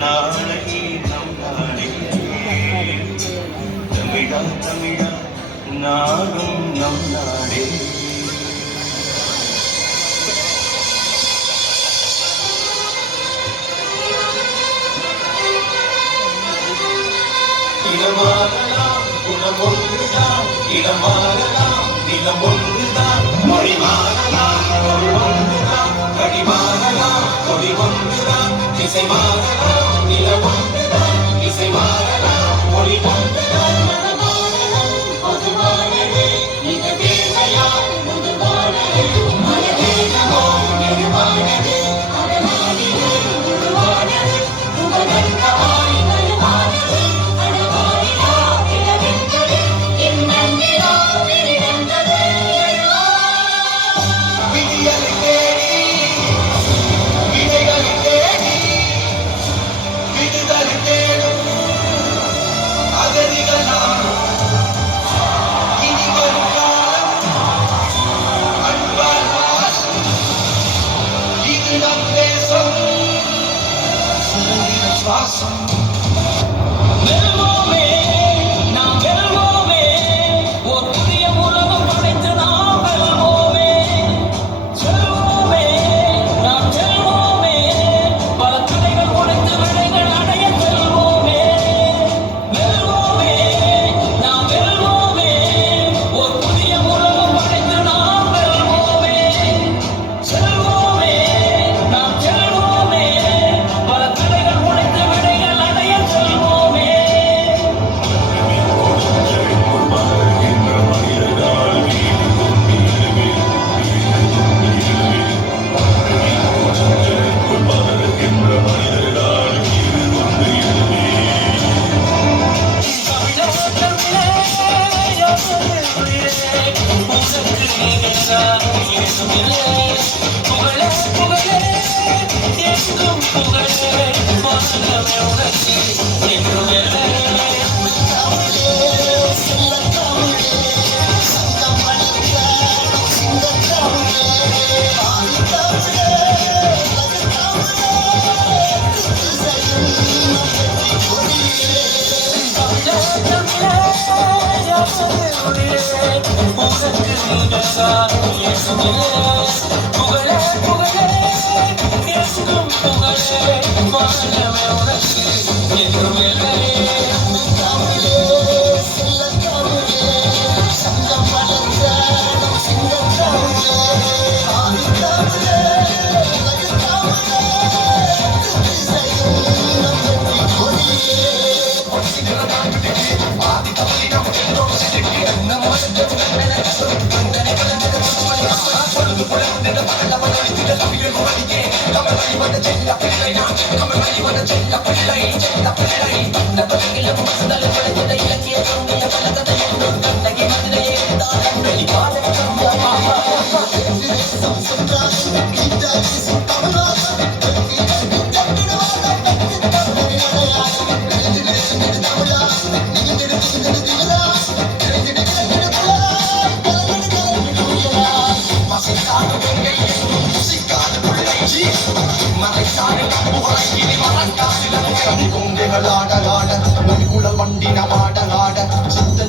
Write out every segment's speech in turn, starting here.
நாளை நம் நாளே தமிழா தமிழா நாடும் நம் நாடே. இடமாறலாம் குணம் ஒன்றுதான், இடமாறலாம் நிலம் ஒன்றுதான், மொழி மாறலாம் பொருள் ஒன்றுதான், கடி மாறலாம் கொடி ஒன்றுதான், திசை மாறலாம் நிலம் ஒன்றுதான், இசை மாறலாம் மொழி ஒன்றுதான். பொதுவானது இந்த தேவையா பொதுவானது மனதேகமோ நெருவானது அடமானது உருவானது உபநந்தமாய் நலுவானது அடமானியா இளவென்பது இன்னந்திரா விரிவந்தது. விடியலை தேடி விதைகளை தேடி விடுதலை தேடும் அகதிகளாம் இனி வரும் காலம் அன்பால் வாசம். இது நம் தேசம் சுதந்திர சுவாசம். வெல்வோமே நாம் வெல்வோமே, ஒரு புதிய உலகம் படைத்து நாம் வெல்வோமே. செல்வோமே நாம் செல்வோமே, பல தடைகள் உடைத்து விடைகள் அடைய செல்வோமே. வெல்வோமே நாம் வெல்வோமே, ஒரு புதிய உலகம் படைத்து நாம் வெல்வோமே. செல்வோமே நாம் செல்வோமே, பல தடைகள் உடைத்து விடைகள் அடைய செல்வோமே.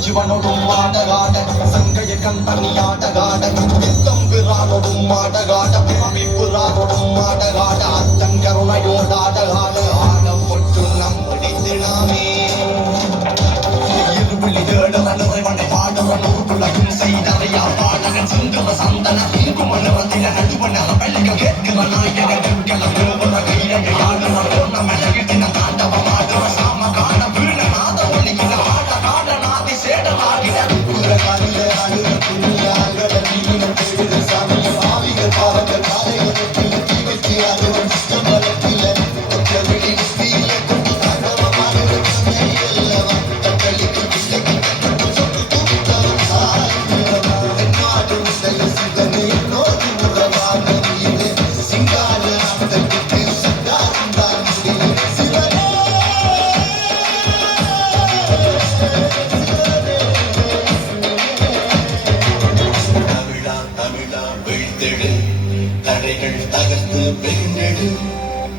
ஜீவனோடும் ஆடகாட சங்கைய கந்தனி ஆடகாட தம்பிரானோடும் ஆடகாட பிரமிப்புரானோடும் ஆடகாட அத்தங்கருணையோட ஆடகாட ஆடம் ஒட்டு நம்மடித்து நாமே இருவிழி தேடுவனை பாடுவனுக்குள்ளையும் செய்தறையா பாடகன் சுந்தர சந்தன குமணவத்தில நடுவன பள்ளிக கேட்கிற நாயகன் கிளம்புற கையில யாழ்வர் நம்ம நகிழ்த்தின காண்டவ மாடுவ சாம காண வீண நாத ஒளிகிற ஆட காட நாதி சேடனாகிற காலில அழுத புண்ணியாகல நீன தேடுத சாமிய பாவிகள் பாவங்கள் காலைகள் தீ வைத்து அதுவன் சிஸ்டமலத்தில ஒற்றவெளி தீய கொண்டு தகவமான எல்லவன் தக்களிக்கு பிள்ளைக்கு கட்டு சொட்டு தூக்கித்தவன் சாய்ந்தவன் நாடும் செல்ல சிவனே நோக்கி உறவான நீனே சிங்கால அந்தக்கு சந்தாருந்தான் சிவனே தமிழா தமிழா வீழ்த்தெடு தடைகள் தகர்த்து பெருந்தெடு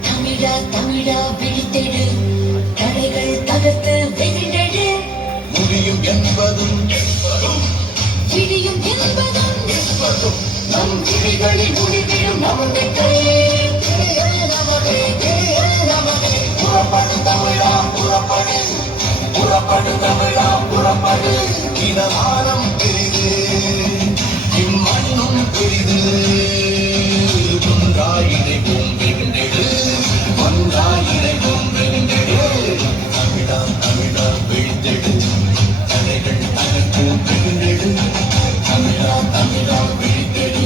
தமிழா தமிழா விழித்தெடு என்பதும் விடியும் என்பதும் நம் விழிகளில் முடிவிடும் நம்பிக்கை. புறப்படு தமிழா புறப்படு புறப்படு தமிழா புறப்படு இனமானம் பெரிது இம்மண்ணும் பெரிது ஒன்றாயினைவோம் வென்றெடு ஒன்றாயினைவோம் வென்றெடு தமிழா தமிழா விழித்தெடு தடைகள் தனக்கு வென்றெடு தமிழா தமிழா விழித்தெடு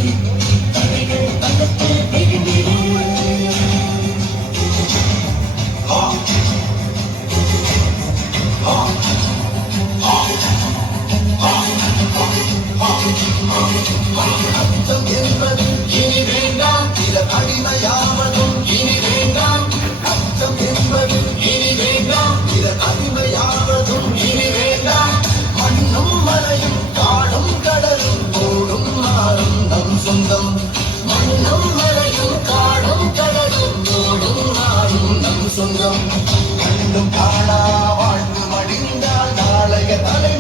தடைகள் தனக்கு வென்றெடு அச்சம் என்பது இனி வேண்டாம் சிலர் அடிமையாவதும் இனி வேண்டாம் அச்சம் என்பது இனி வேண்டாம் சிலர் அடிமையாவதும் இனி வேண்டாம் மண்ணும் மலையும் காடும் கடலும் ஓடும் மாறும் நம் சொந்தம் மண்ணும் மலையும் காடும் கடலும் ஓடும் மாறும் நம் சொந்தம் கண்டும் காணா வாழ்வு மடிந்தால் நாளைய தலை